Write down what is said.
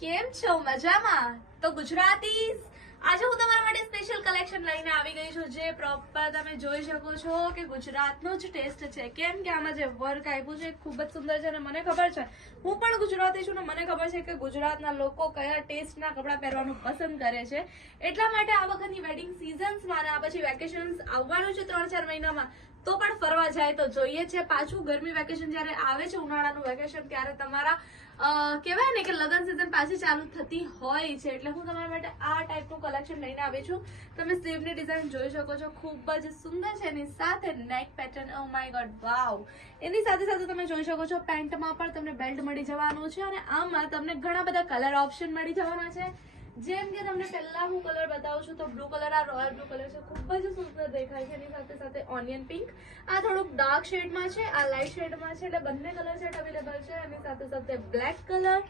કેમ છો? મજામાં? તો ગુજરાતી આજે હું તમારા માટે સ્પેશિયલ કલેક્શન લઈને આવી ગઈ છું, જે પ્રોપર તમે જોઈ શકો છો કે ગુજરાતનો જ ટેસ્ટ છે. કેમ કે આમાં જે વર્ક આપ્યું છે ખૂબ જ સુંદર છે અને મને ખબર છે, હું પણ ગુજરાતી છું ને મને ખબર છે કે ગુજરાતના લોકો કયા ટેસ્ટના કપડાં પહેરવાનું પસંદ કરે છે. એટલા માટે આ વખતની વેડિંગ સિઝન્સમાં અને આ પછી વેકેશન્સ આવવાનું છે 3-4 મહિનામાં, તો પણ ફરવા જાય તો જોઈએ છે. પાછું ગરમી વેકેશન જ્યારે આવે છે, ઉનાળાનું વેકેશન, ત્યારે તમારા કહેવાય ને કે લગ્ન સિઝન પાછી ચાલુ થતી હોય છે. એટલે હું તમારા માટે આ ટાઈપનું કલેક્શન લઈને આવી છું. તમે સ્લીવની ડિઝાઇન જોઈ શકો છો, ખૂબ જ સુંદર છે. એની સાથે નેક પેટર્ન, ઓ માય ગોડ, વાવ. એની સાથે સાથે તમે જોઈ શકો છો પેન્ટમાં પણ તમને બેલ્ટ મળી જવાનું છે અને આમાં તમને ઘણા બધા કલર ઓપ્શન મળી જવાના છે. જેમ કે તમને પહેલા હું કલર બતાવું છું તો બ્લુ કલર, આ રોયલ બ્લુ કલર છે, ખૂબ જ સુંદર દેખાય છે. એની સાથે સાથે ઓનિયન પિંક, આ થોડુંક ડાર્ક શેડમાં છે, આ લાઇટ શેડમાં છે, એટલે બંને કલર સેટ અવેલેબલ છે. એની સાથે સાથે બ્લેક કલર,